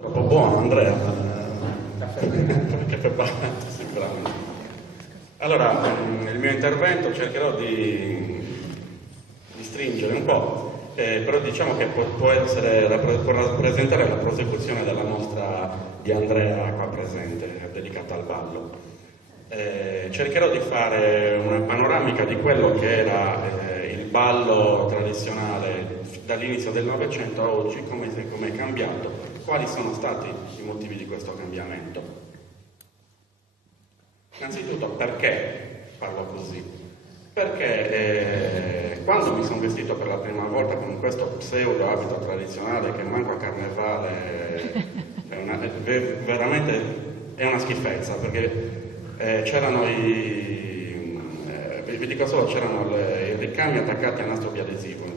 Troppo buono, Andrea. Caffè bagnato, sicuramente. Allora, nel mio intervento cercherò di stringere un po', però diciamo che può rappresentare la prosecuzione della mostra di Andrea qua presente, dedicata al ballo. Cercherò di fare una panoramica di quello che era il ballo tradizionale dall'inizio del Novecento a oggi, come è cambiato, quali sono stati i motivi di questo cambiamento. Innanzitutto, perché parlo così? Perché quando mi sono vestito per la prima volta con questo pseudo abito tradizionale che manco a carnevale veramente è una schifezza, perché c'erano vi dico solo, c'erano i ricami attaccati a nastro biadesivo in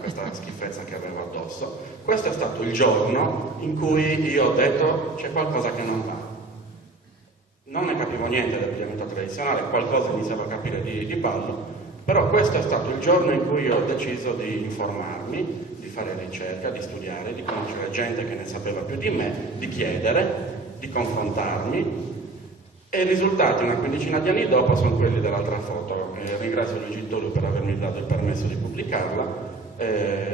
questa schifezza che avevo addosso. Questo è stato il giorno in cui io ho detto c'è qualcosa che non va. Non ne capivo niente dell'abbigliamento tradizionale, qualcosa iniziavo a capire di ballo, però questo è stato il giorno in cui ho deciso di informarmi, di fare ricerca, di studiare, di conoscere gente che ne sapeva più di me, di chiedere, di confrontarmi. E i risultati una quindicina di anni dopo sono quelli dell'altra foto. Ringrazio Luigi Tullio per avermi dato il permesso di pubblicarla.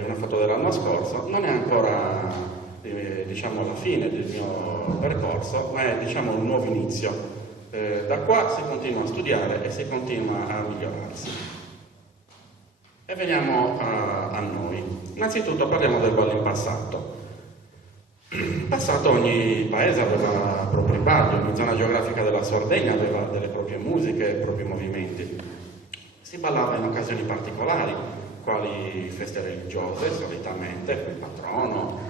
Una foto dell'anno scorso. Non è ancora diciamo la fine del mio percorso, ma è diciamo un nuovo inizio. Da qua si continua a studiare e si continua a migliorarsi. E veniamo a noi. Innanzitutto parliamo del ballo in passato. In passato ogni paese aveva propri balli, ogni zona geografica della Sardegna aveva delle proprie musiche, i propri movimenti. Si ballava in occasioni particolari, quali feste religiose solitamente, il patrono,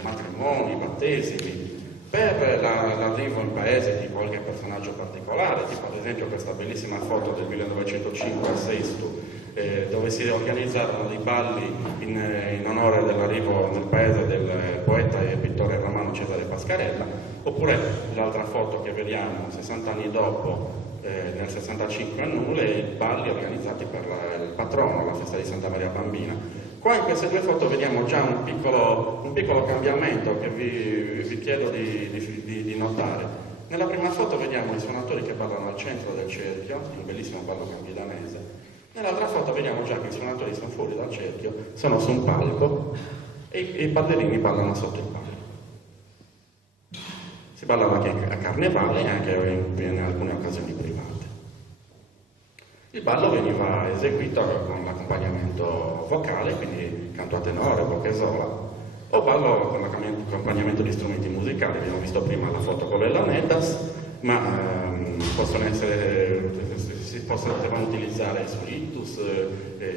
matrimoni, battesimi, per l'arrivo in paese di qualche personaggio particolare, tipo ad esempio questa bellissima foto del 1905 a Sesto, dove si organizzarono dei balli in onore dell'arrivo nel paese del poeta e pittore romano Cesare Pascarella, oppure l'altra foto che vediamo 60 anni dopo, nel 65 a Nulle, i balli organizzati per il patrono, la festa di Santa Maria Bambina. Qua in queste due foto vediamo già un piccolo cambiamento che vi chiedo di notare. Nella prima foto vediamo i suonatori che ballano al centro del cerchio, un bellissimo ballo campidanese. Nell'altra foto vediamo già che i suonatori sono fuori dal cerchio, sono su un palco e i ballerini ballano sotto il palco. Si ballava anche a carnevale e anche in alcune occasioni private. Il ballo veniva eseguito con l'accompagnamento vocale, quindi canto a tenore, vocesola, o ballo con l'accompagnamento di strumenti musicali. Abbiamo visto prima la foto con le lanedas, ma si potevano utilizzare sulitus,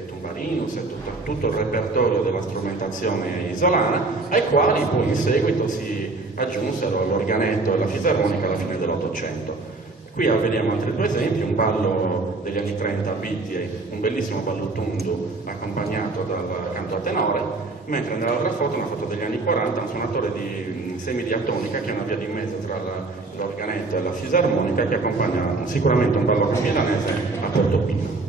tumbarinus e tutto il repertorio della strumentazione isolana, ai quali poi in seguito si aggiunsero l'organetto e la fisarmonica alla fine dell'Ottocento. Qui vediamo altri due esempi, un ballo degli anni 30 a Bittie, un bellissimo ballo tundu accompagnato dal canto a tenore, mentre nell'altra foto, una foto degli anni 40, un suonatore di semidiatonica che è una via di mezzo tra l'organetto e la fisarmonica che accompagna sicuramente un ballo campidanese a Portofino.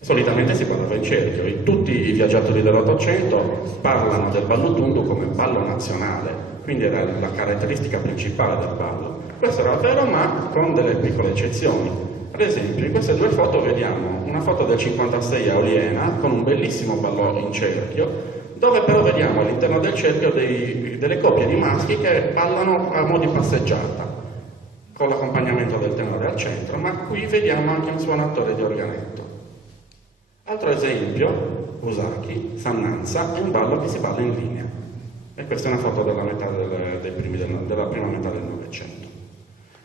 Solitamente si ballava in cerchio e tutti i viaggiatori dell'Ottocento parlano del ballo tundu come ballo nazionale, quindi era la caratteristica principale del ballo. Questo era vero, ma con delle piccole eccezioni. Ad esempio, in queste due foto vediamo una foto del 56 a Oliena con un bellissimo ballo in cerchio, dove però vediamo all'interno del cerchio delle coppie di maschi che ballano a mo' di passeggiata, con l'accompagnamento del tenore al centro, ma qui vediamo anche un suonatore di organetto. Altro esempio, Usaki, Sannanza, è un ballo che si balla in linea. E questa è una foto della prima metà del Novecento.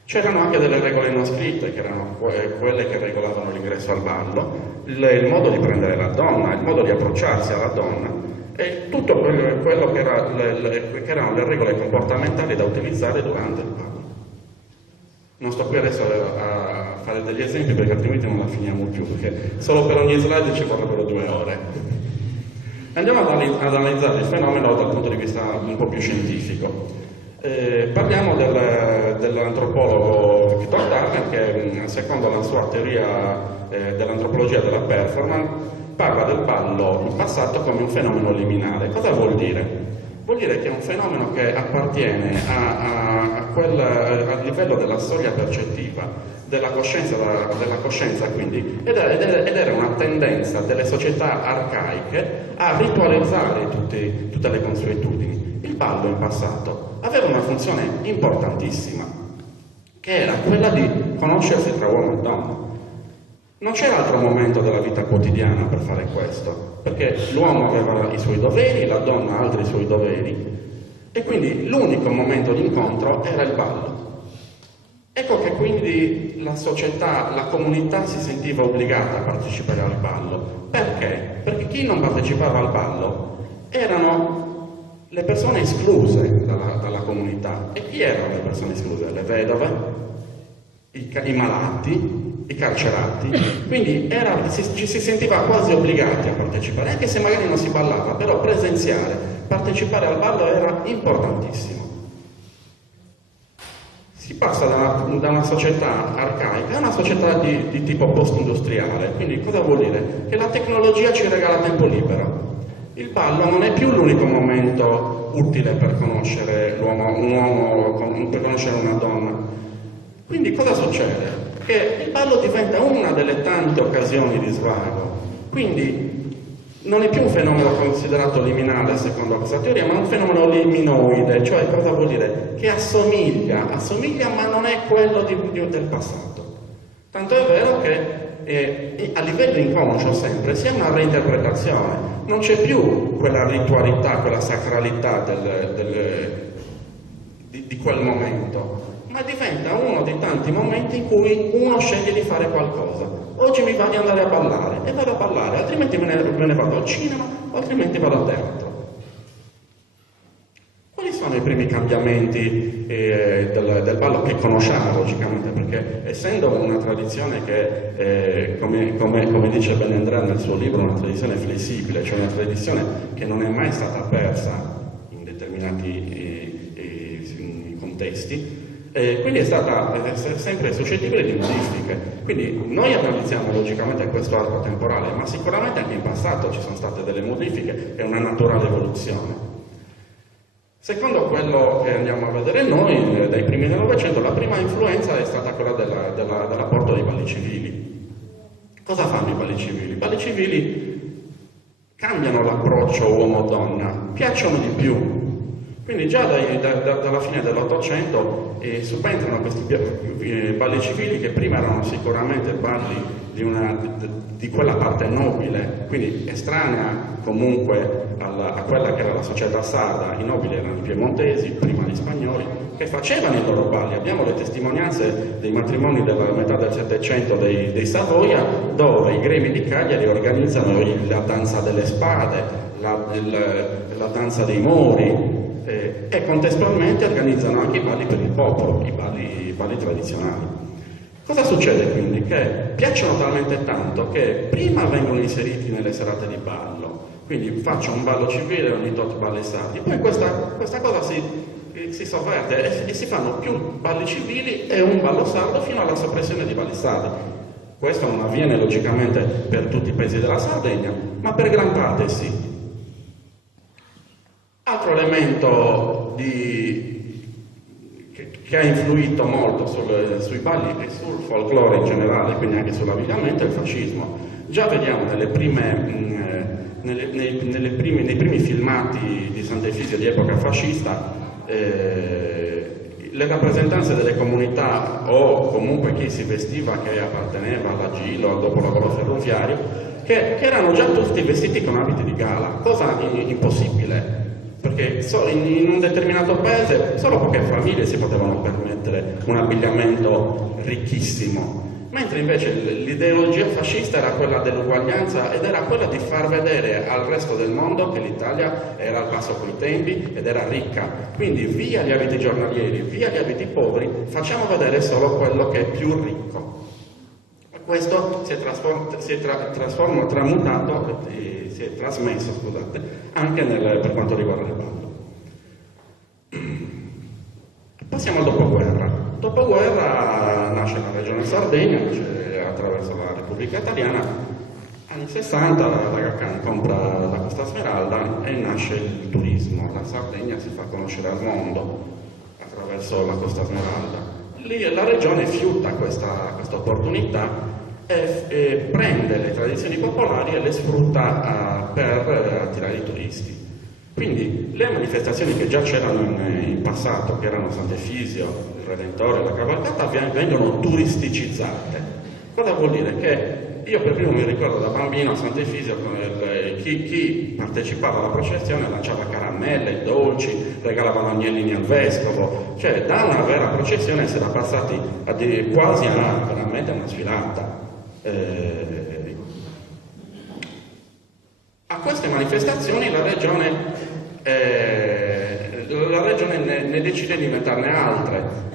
C'erano anche delle regole non scritte, che erano quelle che regolavano l'ingresso al ballo, il modo di prendere la donna, il modo di approcciarsi alla donna, e tutto quello che erano le regole comportamentali da utilizzare durante il ballo. Non sto qui adesso a fare degli esempi perché altrimenti non la finiamo più, perché solo per ogni slide ci vorrebbero 2 ore. Andiamo ad analizzare il fenomeno dal punto di vista un po' più scientifico. Parliamo dell'antropologo Victor Turner che, secondo la sua teoria dell'antropologia della performance, parla del ballo in passato come un fenomeno liminare. Cosa vuol dire? vuol dire che è un fenomeno che appartiene al livello della soglia percettiva, della coscienza quindi, ed era una tendenza delle società arcaiche a ritualizzare tutte le consuetudini. Il ballo in passato aveva una funzione importantissima, che era quella di conoscersi tra uomo e donna. Non c'era altro momento della vita quotidiana per fare questo, perché l'uomo aveva i suoi doveri, la donna altri suoi doveri, e quindi l'unico momento di incontro era il ballo. Ecco che quindi la società, la comunità si sentiva obbligata a partecipare al ballo. Perché? Perché chi non partecipava al ballo erano le persone escluse dalla comunità. E chi erano le persone escluse? Le vedove, i malati, i carcerati. Quindi ci si sentiva quasi obbligati a partecipare, anche se magari non si ballava, però presenziare, partecipare al ballo era importantissimo. Si passa da una società arcaica a una società di tipo post-industriale. Quindi cosa vuol dire? Che la tecnologia ci regala tempo libero. Il ballo non è più l'unico momento utile per conoscere un uomo, per conoscere una donna. Quindi cosa succede? Che il ballo diventa una delle tante occasioni di svago. Quindi non è più un fenomeno considerato liminale secondo questa teoria, ma un fenomeno liminoide, cioè cosa vuol dire? Che assomiglia ma non è quello del passato. Tanto è vero che a livello inconscio sempre si ha una reinterpretazione, non c'è più quella ritualità, quella sacralità di quel momento, ma diventa uno dei tanti momenti in cui uno sceglie di fare qualcosa. Oggi mi va di andare a ballare, e vado a ballare, altrimenti me ne vado al cinema, altrimenti vado a teatro. Quali sono i primi cambiamenti del ballo che conosciamo logicamente? Perché essendo una tradizione che, come dice Benendra nel suo libro, una tradizione flessibile, cioè una tradizione che non è mai stata persa in determinati contesti, quindi è stata sempre suscettibile di modifiche. Quindi noi analizziamo logicamente questo arco temporale, ma sicuramente anche in passato ci sono state delle modifiche e una naturale evoluzione. Secondo quello che andiamo a vedere noi, dai primi del Novecento, la prima influenza è stata quella dell'apporto dei balli civili. Cosa fanno i balli civili? I balli civili cambiano l'approccio uomo-donna, piacciono di più. Quindi già dalla fine dell'Ottocento subentrano questi balli civili che prima erano sicuramente balli di quella parte nobile, quindi estranea comunque a quella che era la società sarda. I nobili erano i piemontesi, prima gli spagnoli, che facevano i loro balli. Abbiamo le testimonianze dei matrimoni della metà del Settecento dei Savoia, dove i gremi di Cagliari organizzano la danza delle spade, la danza dei mori, e contestualmente organizzano anche i balli per il popolo, i balli tradizionali. Cosa succede quindi? Che piacciono talmente tanto che prima vengono inseriti nelle serate di ballo, quindi faccio un ballo civile e ogni tot balli sardi, poi questa cosa si sovverte e si fanno più balli civili e un ballo sardo fino alla soppressione di balli sardi. Questo non avviene logicamente per tutti i paesi della Sardegna, ma per gran parte sì. Altro elemento che ha influito molto sui balli e sul folklore in generale, quindi anche sull'abbigliamento, è il fascismo. Già vediamo nei primi filmati di Sant'Efisio di epoca fascista le rappresentanze delle comunità, o comunque chi si vestiva che apparteneva all'agilo, al dopolavoro ferroviario, che erano già tutti vestiti con abiti di gala, cosa impossibile. Perché in un determinato paese solo poche famiglie si potevano permettere un abbigliamento ricchissimo, mentre invece l'ideologia fascista era quella dell'uguaglianza ed era quella di far vedere al resto del mondo che l'Italia era al passo coi tempi ed era ricca. Quindi via gli abiti giornalieri, via gli abiti poveri, facciamo vedere solo quello che è più ricco. Questo si è trasmesso, scusate, anche per quanto riguarda il ballo. Passiamo al dopoguerra. Dopoguerra nasce la regione Sardegna, nasce attraverso la Repubblica Italiana. anni 60 la Gaccan compra la Costa Smeralda e nasce il turismo. La Sardegna si fa conoscere al mondo attraverso la Costa Smeralda. Lì la regione fiuta questa opportunità e prende le tradizioni popolari e le sfrutta per attirare i turisti. Quindi le manifestazioni che già c'erano in passato, che erano Sant'Efisio, il Redentore, la cavalcata, vengono turisticizzate. Cosa vuol dire? Che io per primo mi ricordo da bambino a Sant'Efisio chi partecipava alla processione lanciava caramelle, dolci, regalavano agnellini al vescovo, cioè da una vera processione si era passati quasi a veramente una sfilata. A queste manifestazioni la regione ne decide di inventarne altre,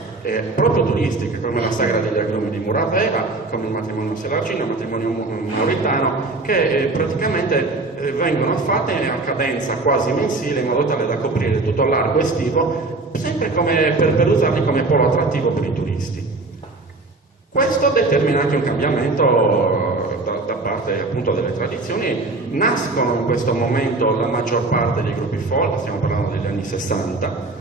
proprio turistiche, come la Sagra degli Agrumi di Muravera, come il matrimonio Selarcino, il matrimonio mauritano, che praticamente vengono fatte a cadenza quasi mensile in modo tale da coprire tutto l'arco estivo, sempre per usarli come polo attrattivo per i turisti. Questo determina anche un cambiamento da parte appunto delle tradizioni. Nascono in questo momento la maggior parte dei gruppi folk, stiamo parlando degli anni 60,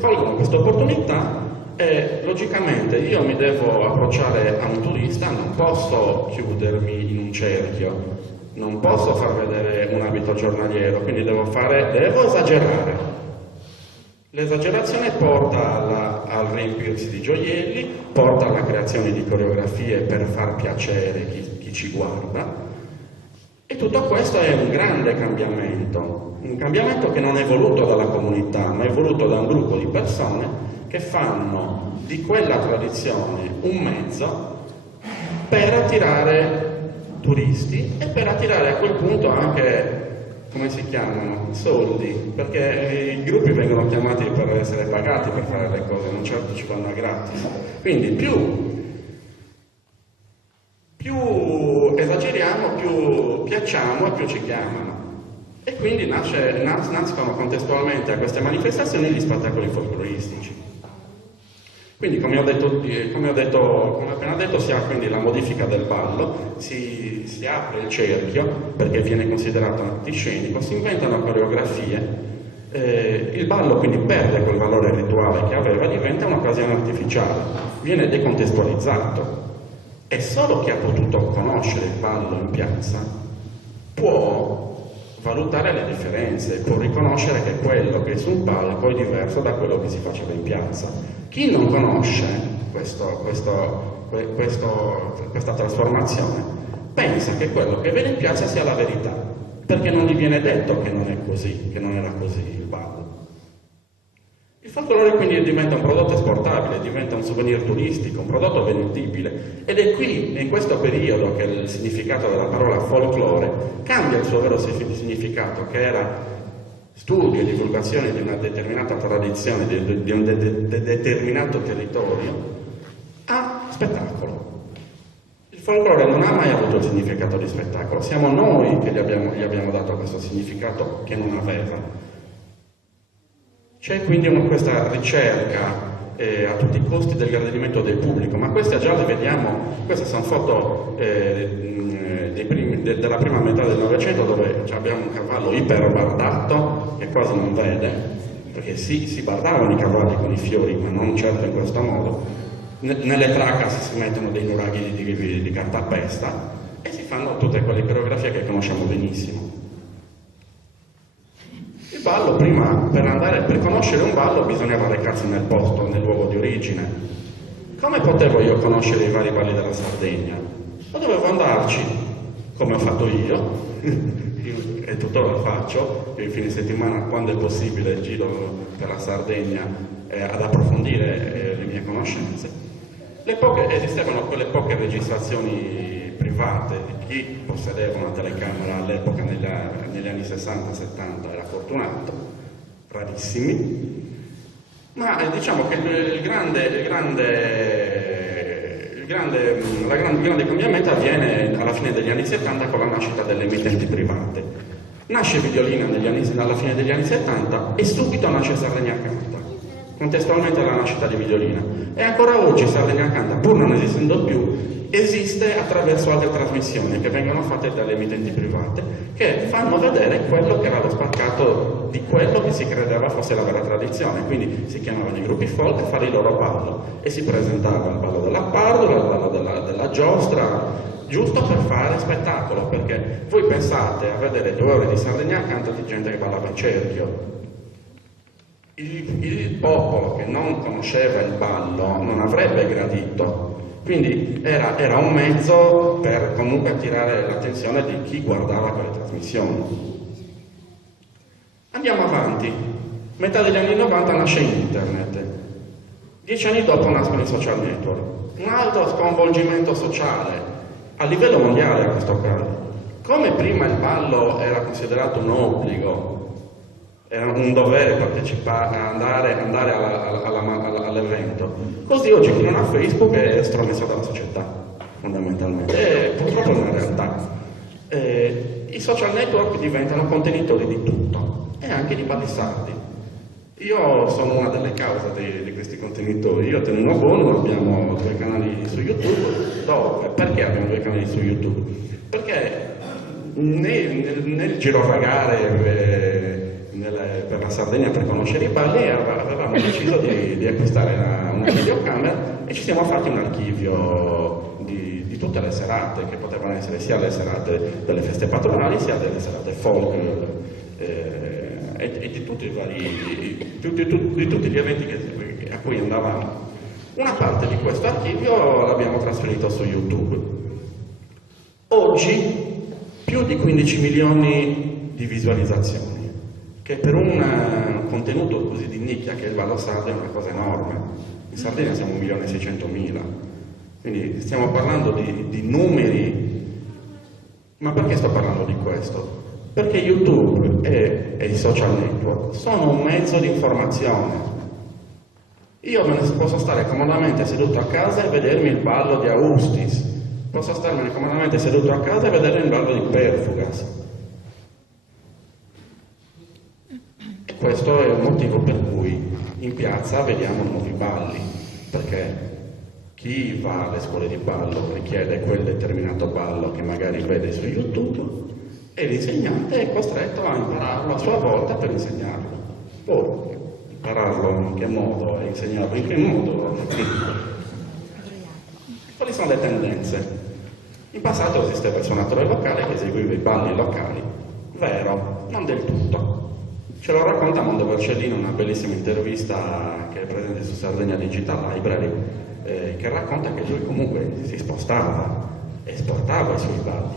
colgono questa opportunità e logicamente io mi devo approcciare a un turista, non posso chiudermi in un cerchio, non posso far vedere un abito giornaliero, quindi devo esagerare. L'esagerazione porta al riempirsi di gioielli, porta alla creazione di coreografie per far piacere chi ci guarda, e tutto questo è un grande cambiamento che non è voluto dalla comunità, ma è voluto da un gruppo di persone che fanno di quella tradizione un mezzo per attirare turisti e per attirare a quel punto anche, come si chiamano, soldi, perché i gruppi vengono chiamati per essere pagati per fare le cose, non certo ci vanno a gratis. Quindi più esageriamo, più piacciamo e più ci chiamano. E quindi nascono contestualmente a queste manifestazioni gli spettacoli folcloristici. Quindi come ho appena detto, si ha quindi la modifica del ballo, si apre il cerchio perché viene considerato antiscenico, si inventano coreografie, il ballo quindi perde quel valore rituale che aveva, diventa un'occasione artificiale, viene decontestualizzato e solo chi ha potuto conoscere il ballo in piazza può valutare le differenze, può riconoscere che quello che è su un palco è diverso da quello che si faceva in piazza. Chi non conosce questa trasformazione pensa che quello che vede in piazza sia la verità, perché non gli viene detto che non è così, che non era così il ballo. Il folklore quindi diventa un prodotto esportabile, diventa un souvenir turistico, un prodotto vendibile, ed è qui, in questo periodo, che il significato della parola folklore cambia il suo vero significato, che era studio e divulgazione di una determinata tradizione, di un determinato territorio, a spettacolo. Il folklore non ha mai avuto il significato di spettacolo, siamo noi che gli abbiamo dato questo significato che non aveva. C'è quindi questa ricerca a tutti i costi del gradimento del pubblico, ma queste già le vediamo, queste sono foto della prima metà del Novecento, dove abbiamo un cavallo iperbardato che quasi non vede, perché si bardavano i cavalli con i fiori, ma non certo in questo modo. Nelle tracas si mettono dei nuraghi di cartapesta e si fanno tutte quelle coreografie che conosciamo benissimo. Il ballo, prima, per conoscere un ballo bisognava recarsi nel posto, nel luogo di origine. Come potevo io conoscere i vari balli della Sardegna? O dovevo andarci, come ho fatto io, e tuttora lo faccio, il fine settimana, quando è possibile, giro per la Sardegna ad approfondire le mie conoscenze. Esistevano quelle poche registrazioni private di chi possedeva una telecamera all'epoca, negli anni 60-70, era fortunato, rarissimi, ma diciamo che il grande cambiamento avviene alla fine degli anni 70 con la nascita delle emittenti private. Nasce Videolina alla fine degli anni 70 e subito nasce Sardegna Canta, contestualmente alla nascita di Videolina. E ancora oggi Sardegna Canta, pur non esistendo più, esiste attraverso altre trasmissioni che vengono fatte dalle emittenti private, che fanno vedere quello che era lo spaccato di quello che si credeva fosse la vera tradizione. Quindi si chiamavano i gruppi folk a fare il loro ballo e si presentava il ballo della pardola, il ballo della giostra, giusto per fare spettacolo, perché voi pensate a vedere 2 ore di Sardegna accanto di gente che ballava in cerchio. Il popolo che non conosceva il ballo non avrebbe gradito, quindi era un mezzo per comunque attirare l'attenzione di chi guardava quelle trasmissioni. Andiamo avanti. Metà degli anni 90 nasce internet. 10 anni dopo nascono i social network. Un altro sconvolgimento sociale a livello mondiale a questo caso. Come prima il ballo era considerato un obbligo, era un dovere partecipare, andare all'evento, così oggi chi non ha Facebook è estromesso dalla società, fondamentalmente. E purtroppo è una realtà. I social network diventano contenitori di tutto, e anche di balli sardi. Io sono una delle cause di questi contenitori. Io tengo uno buono, abbiamo 2 canali su YouTube. Dove? Perché abbiamo 2 canali su YouTube? Perché nel girovagare per la Sardegna per conoscere i balli avevamo deciso di acquistare una videocamera e ci siamo fatti un archivio di tutte le serate, che potevano essere sia le serate delle feste patronali sia delle serate folk, e di tutti i vari, di tutti gli eventi a cui andavamo. Una parte di questo archivio l'abbiamo trasferito su YouTube. Oggi più di 15 milioni di visualizzazioni, che per un contenuto così di nicchia che è il ballo sardo è una cosa enorme. In Sardegna siamo 1.600.000, quindi stiamo parlando di numeri. Ma perché sto parlando di questo? Perché YouTube e i social network sono un mezzo di informazione. Io me ne posso stare comodamente seduto a casa e vedermi il ballo di Austis, posso starmene comodamente seduto a casa e vedere il ballo di Perfugas. E questo è un motivo per cui in piazza vediamo nuovi balli, perché chi va alle scuole di ballo richiede quel determinato ballo che magari vede su YouTube, e l'insegnante è costretto a impararlo a sua volta per insegnarlo. Poi, impararlo in che modo e insegnarlo in che modo? Quali sono le tendenze? In passato esisteva il suonatore locale che eseguiva i balli locali. Vero, non del tutto. Ce lo racconta Mondo Vercellino in una bellissima intervista che è presente su Sardegna Digital Library, che racconta che lui comunque si spostava, esportava i suoi balli,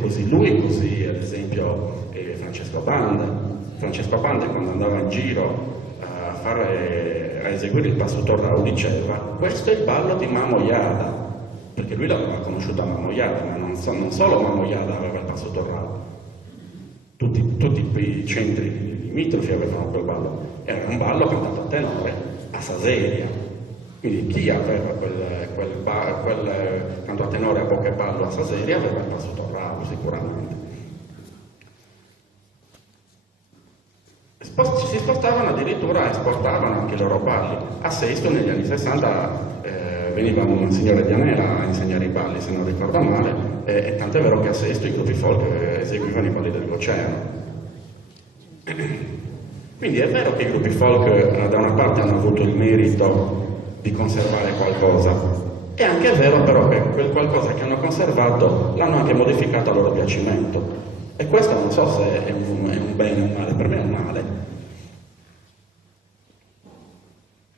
così lui, così ad esempio Francesco Banda quando andava in giro a eseguire il Passo Torrao diceva: questo è il ballo di Mamo Iada, perché lui l'aveva conosciuto a Mamo Iada, ma non solo Mamo Iada aveva il Passo Torrao, tutti i centri limitrofi avevano quel ballo. Era un ballo cantato a tenore a Saseria. Quindi chi aveva quel canto a tenore a bocca e ballo a Saseria aveva il Passo Torrao sicuramente. Si spostavano addirittura, esportavano anche i loro balli. A Sesto negli anni 60 veniva un signore Dianera a insegnare i balli, se non ricordo male, e tant'è vero che a Sesto i gruppi folk eseguivano i balli dell'oceano. Quindi è vero che i gruppi folk da una parte hanno avuto il merito di conservare qualcosa, è anche vero però che quel qualcosa che hanno conservato l'hanno anche modificato a loro piacimento, e questo non so se è un bene o un male, per me è un male.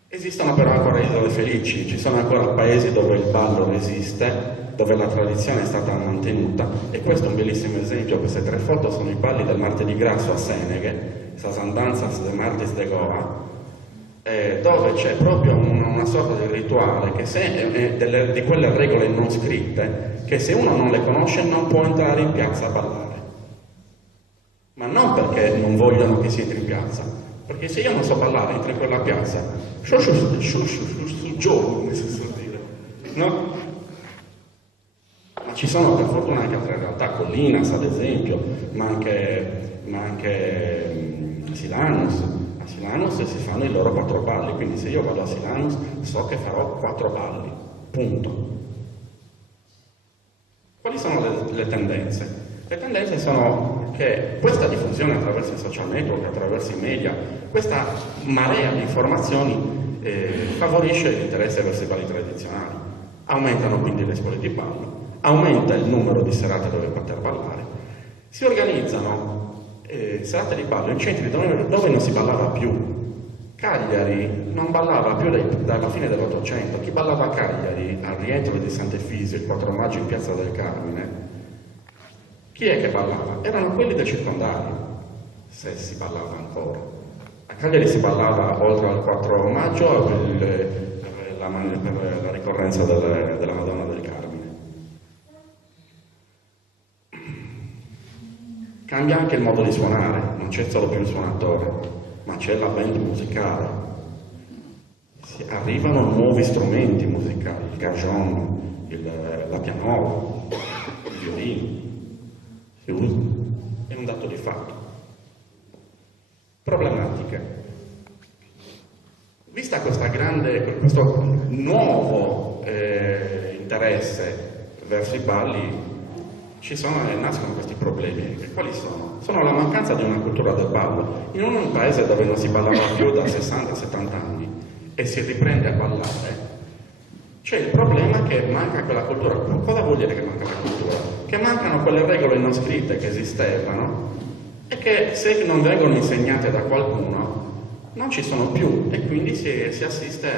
Esistono però ancora isole felici, ci sono ancora paesi dove il ballo resiste, dove la tradizione è stata mantenuta, e questo è un bellissimo esempio. Queste 3 foto sono i balli del Martedì Grasso a Seneghe, Sasandanzas de Martis de Goa, dove c'è proprio una sorta di rituale che di quelle regole non scritte, che se uno non le conosce non può entrare in piazza a ballare. Ma non perché non vogliono che si entri in piazza, perché se io non so ballare, entro in quella piazza, su gioco, come si suol dire, no? Ma ci sono per fortuna anche altre realtà, Collinas ad esempio, ma anche Silanus. A Silanus si fanno i loro 4 balli, quindi se io vado a Silanus so che farò 4 balli, punto. Quali sono le tendenze? Le tendenze sono che questa diffusione attraverso i social network, attraverso i media, questa marea di informazioni favorisce l'interesse verso i balli tradizionali. Aumentano quindi le scuole di ballo, aumenta il numero di serate dove poter ballare, si organizzano serate di ballo in centri dove non si ballava più. Cagliari non ballava più dalla fine dell'Ottocento. Chi ballava a Cagliari al rientro di Sant'Efisio il 4 maggio in Piazza del Carmine, chi è che ballava? Erano quelli del circondario, se si ballava ancora. A Cagliari si ballava oltre al 4 maggio per la ricorrenza della Madonna del Carmine. Cambia anche il modo di suonare, non c'è solo più il suonatore, ma c'è la band musicale. Arrivano nuovi strumenti musicali, il cajon, la pianola, il violino, si usano. È un dato di fatto. Problematiche. Vista questo nuovo interesse verso i balli, nascono questi problemi. E quali sono? Sono la mancanza di una cultura del ballo. In un paese dove non si ballava più da 60-70 anni e si riprende a ballare, c'è il problema che manca quella cultura. Cosa vuol dire che manca la cultura? Che mancano quelle regole non scritte che esistevano e che se non vengono insegnate da qualcuno non ci sono più, e quindi si assiste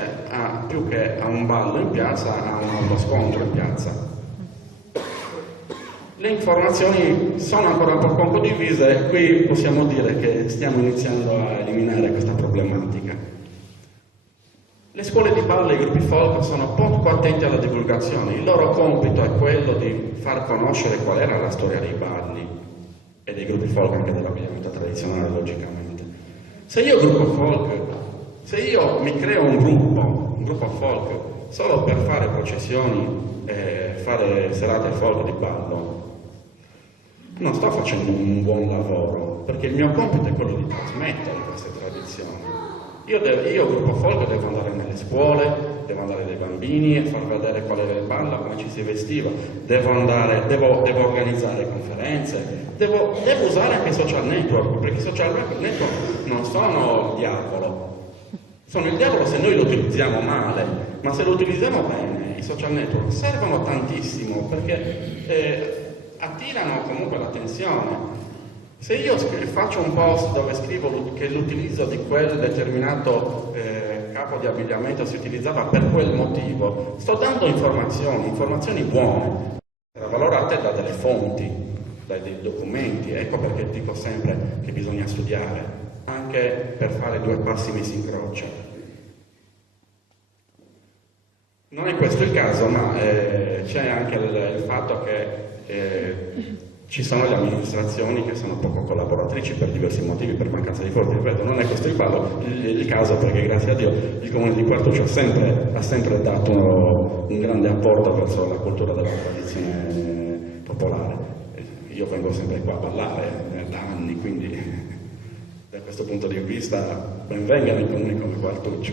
più che a un ballo in piazza, a un autoscontro in piazza. Le informazioni sono ancora un po' condivise e qui possiamo dire che stiamo iniziando a eliminare questa problematica. Le scuole di ballo e i gruppi folk sono poco attenti alla divulgazione. Il loro compito è quello di far conoscere qual era la storia dei balli e dei gruppi folk, anche dell'abbigliamento tradizionale, logicamente. Se io mi creo un gruppo folk solo per fare processioni e fare serate folk di ballo, non sto facendo un buon lavoro, perché il mio compito è quello di trasmettere queste tradizioni. Io gruppo folk, devo andare nelle scuole, devo andare dai bambini e far vedere qual era il ballo, come ci si vestiva, devo organizzare conferenze, devo usare anche i social network, perché i social network non sono il diavolo. Sono il diavolo se noi lo utilizziamo male, ma se lo utilizziamo bene, i social network servono tantissimo, perché attirano comunque l'attenzione. Se io faccio un post dove scrivo che l'utilizzo di quel determinato capo di abbigliamento si utilizzava per quel motivo, sto dando informazioni buone. Per valore a te da delle fonti, dai documenti. Ecco perché dico sempre che bisogna studiare, anche per fare 2 passi messi in croce. Non è questo il caso, ma c'è anche il fatto che ci sono le amministrazioni che sono poco collaboratrici per diversi motivi, per mancanza di fondi. Ripeto, non è questo il caso, perché grazie a Dio il Comune di Quartuccio ha sempre dato un grande apporto verso la cultura della tradizione popolare. Io vengo sempre qua a ballare da anni, quindi da questo punto di vista ben venga nel Comune come Quartuccio.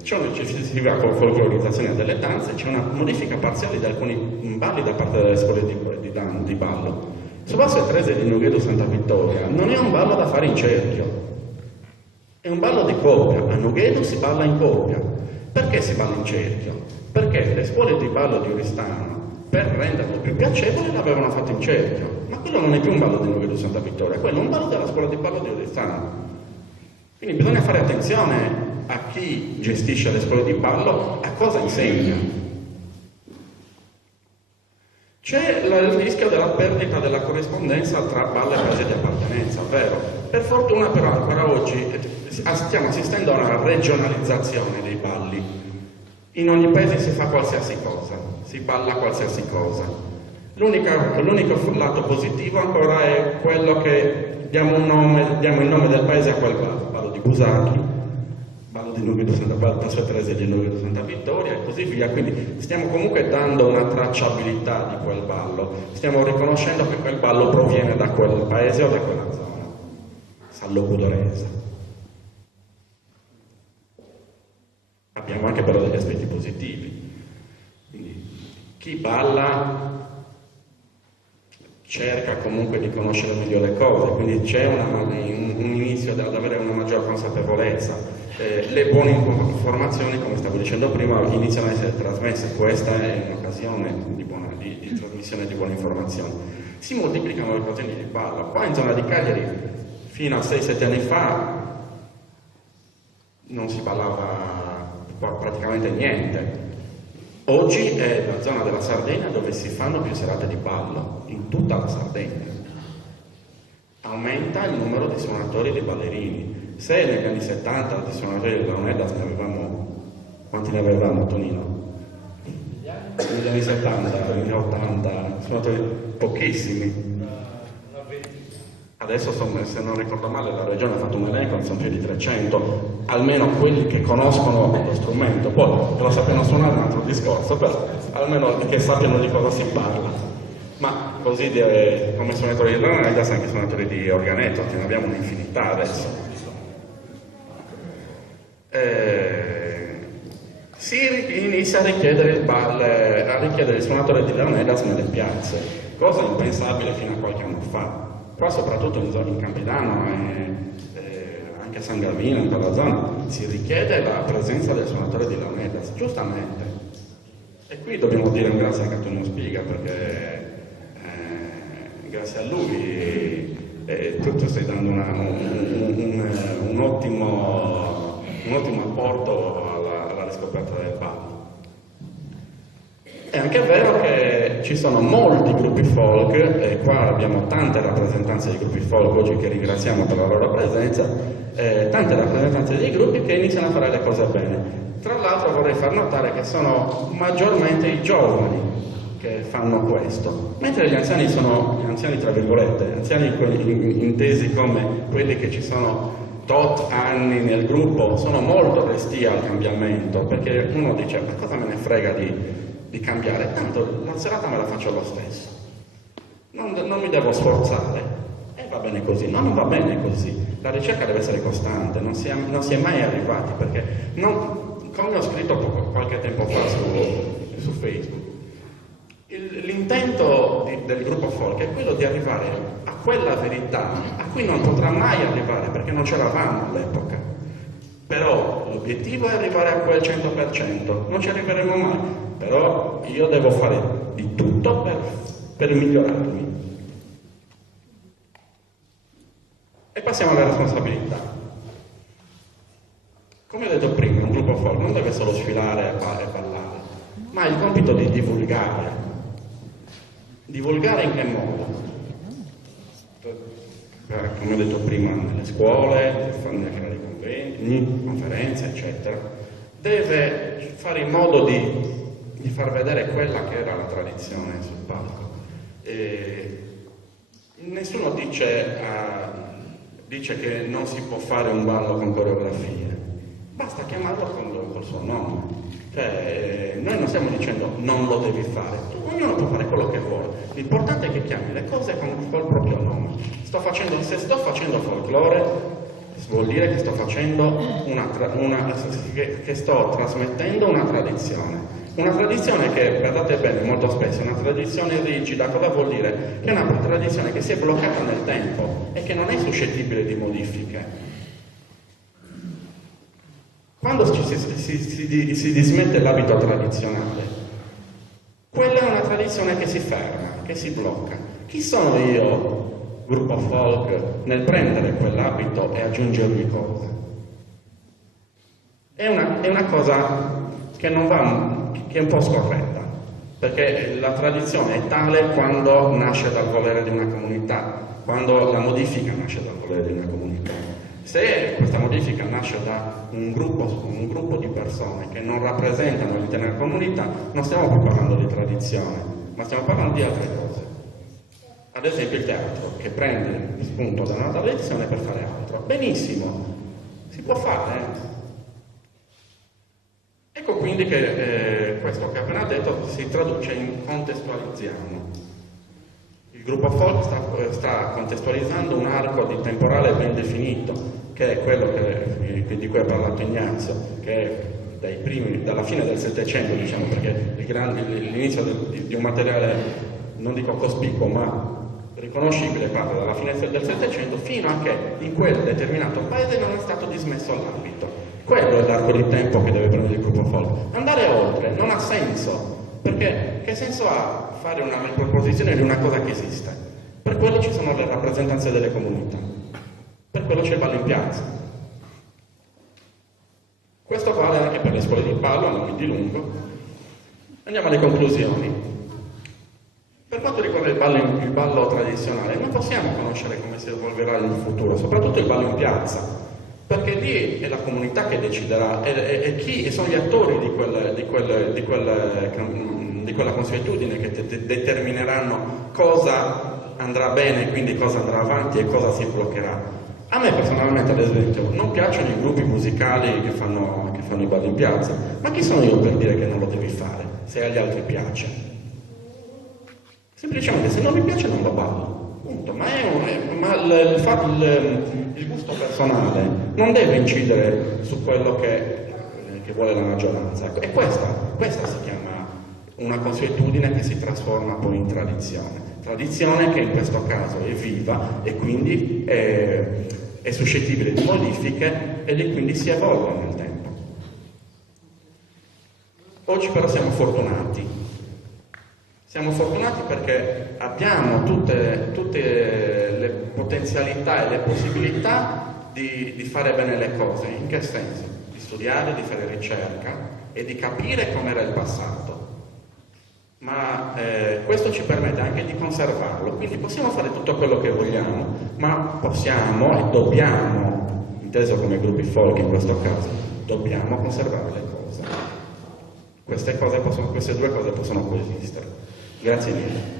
C'è un'eccessiva folclorizzazione delle danze, c'è una modifica parziale di alcuni balli da parte delle scuole di ballo. Su Basso Trese di Nughedo Santa Vittoria non è un ballo da fare in cerchio, è un ballo di coppia. A Nughedo si balla in coppia. Perché si balla in cerchio? Perché le scuole di ballo di Oristano, per renderlo più piacevole, l'avevano fatto in cerchio. Ma quello non è più un ballo di Nughedo Santa Vittoria, quello è un ballo della scuola di ballo di Oristano. Quindi bisogna fare attenzione a chi gestisce le scuole di ballo, a cosa insegna. C'è il rischio della perdita della corrispondenza tra ballo e paese di appartenenza, vero? Per fortuna però ancora oggi stiamo assistendo a una regionalizzazione dei balli. In ogni paese si fa qualsiasi cosa, si balla qualsiasi cosa. L'unico lato positivo ancora è quello che diamo il nome del paese a quel ballo di Busachi, ballo di Nughedo Santa Passo Trese di Nughedo Santa Vittoria e così via. Quindi stiamo comunque dando una tracciabilità di quel ballo, stiamo riconoscendo che quel ballo proviene da quel paese o da quella zona. Sallo-Cudoresa. Abbiamo anche però degli aspetti positivi. Quindi Chi balla cerca comunque di conoscere meglio le cose, quindi c'è un inizio ad avere una maggior consapevolezza. Le buone informazioni, come stavo dicendo prima, iniziano a essere trasmesse. Questa è un'occasione di trasmissione di buone informazioni. Si moltiplicano le occasioni di ballo. Qua in zona di Cagliari, fino a 6-7 anni fa, non si ballava praticamente niente. Oggi è la zona della Sardegna dove si fanno più serate di ballo, in tutta la Sardegna. Aumenta il numero di suonatori e di ballerini. Se negli anni 70 di suonatori di Leonidas ne avevamo... Quanti ne avevamo, Tonino? Negli anni 70, negli anni 80, suonatori pochissimi. Adesso, se non ricordo male, la regione ha fatto un elenco, sono più di 300, almeno quelli che conoscono lo strumento. Poi che lo sappiano suonare è un altro discorso, però almeno che sappiano di cosa si parla. Ma così come suonatori di Leonidas, anche suonatori di organetto, che ne abbiamo un'infinità adesso. Si inizia a richiedere il suonatore di Leonidas nelle piazze, cosa impensabile fino a qualche anno fa. Qua soprattutto in Campidano e anche a San Galvino, in quella zona, si richiede la presenza del suonatore di Leonidas, giustamente. E qui dobbiamo dire un grazie a Antonio Spiga, perché grazie a lui tu stai dando un ottimo apporto alla riscoperta del ballo. È anche vero che ci sono molti gruppi folk, e qua abbiamo tante rappresentanze di gruppi folk oggi che ringraziamo per la loro presenza, tante rappresentanze dei gruppi che iniziano a fare le cose bene. Tra l'altro vorrei far notare che sono maggiormente i giovani che fanno questo, mentre gli anziani sono, gli anziani tra virgolette, anziani intesi come quelli che ci sono tot anni nel gruppo, sono molto restii al cambiamento, perché uno dice ma cosa me ne frega di cambiare, tanto la serata me la faccio lo stesso, non mi devo sforzare, e va bene così. No, non va bene così, la ricerca deve essere costante, non si è mai arrivati, perché come ho scritto qualche tempo fa su Facebook, l'intento del gruppo folk è quello di arrivare a quella verità a cui non potrà mai arrivare, perché non c'eravamo all'epoca. Però l'obiettivo è arrivare a quel 100%, non ci arriveremo mai, però io devo fare di tutto per migliorarmi. E passiamo alla responsabilità. Come ho detto prima, un gruppo folk non deve solo sfilare e ballare, ma ha il compito di divulgare. Divulgare in che modo? Come ho detto prima, nelle scuole, nelle canali convegni, conferenze, eccetera. Deve fare in modo di far vedere quella che era la tradizione sul palco. Nessuno dice che non si può fare un ballo con coreografie, basta chiamarlo col suo nome. Cioè, noi non stiamo dicendo non lo devi fare, ognuno può fare quello che vuole, l'importante è che chiami le cose col proprio nome. Se sto facendo folklore, vuol dire che sto facendo che sto trasmettendo una tradizione che, guardate bene, molto spesso è una tradizione rigida. Cosa vuol dire? Che è una tradizione che si è bloccata nel tempo e che non è suscettibile di modifiche. Quando si dismette l'abito tradizionale, quella è una tradizione che si ferma, che si blocca. Chi sono io, gruppo folk, nel prendere quell'abito e aggiungergli cose? È una cosa che non va, che è un po' scorretta, perché la tradizione è tale quando nasce dal volere di una comunità, quando la modifica nasce dal volere di una comunità. Se questa modifica nasce da un gruppo di persone che non rappresentano l'intera comunità, non stiamo più parlando di tradizione, ma stiamo parlando di altre cose. Ad esempio il teatro, che prende spunto da una tradizione per fare altro. Benissimo, si può fare. Ecco quindi che questo che ho appena detto si traduce in contestualizziamo. Il gruppo folk sta contestualizzando un arco di temporale ben definito, che è quello di cui ha parlato Ignazio, che è dalla fine del Settecento, diciamo, perché l'inizio di un materiale, non dico cospicuo, ma riconoscibile, parte dalla fine del Settecento, fino a che in quel determinato paese non è stato dismesso l'abito. Quello è l'arco di tempo che deve prendere il gruppo folk. Andare oltre non ha senso, perché che senso ha fare una riproposizione di una cosa che esiste? Per quello ci sono le rappresentanze delle comunità, per quello c'è il ballo in piazza. Questo vale anche per le scuole di ballo, non mi dilungo. Andiamo alle conclusioni. Per quanto riguarda il ballo tradizionale, non possiamo conoscere come si evolverà in futuro, soprattutto il ballo in piazza, perché lì è la comunità che deciderà, e sono gli attori di quella consuetudine che determineranno cosa andrà bene, quindi cosa andrà avanti e cosa si bloccherà. A me personalmente, ad esempio, non piacciono i gruppi musicali che fanno i balli in piazza, ma chi sono io per dire che non lo devi fare, se agli altri piace? Semplicemente se non mi piace non lo ballo, punto. Ma il gusto personale non deve incidere su quello che vuole la maggioranza. E questa si chiama una consuetudine che si trasforma poi in tradizione. Tradizione che in questo caso è viva e quindi è suscettibile di modifiche e quindi si evolve nel tempo. Oggi però siamo fortunati. Siamo fortunati perché abbiamo tutte le potenzialità e le possibilità di fare bene le cose. In che senso? Di studiare, di fare ricerca e di capire com'era il passato. Ma questo ci permette anche di conservarlo, quindi possiamo fare tutto quello che vogliamo, ma possiamo e dobbiamo, inteso come gruppi folk in questo caso, dobbiamo conservare le cose. Queste due cose possono coesistere. Grazie mille.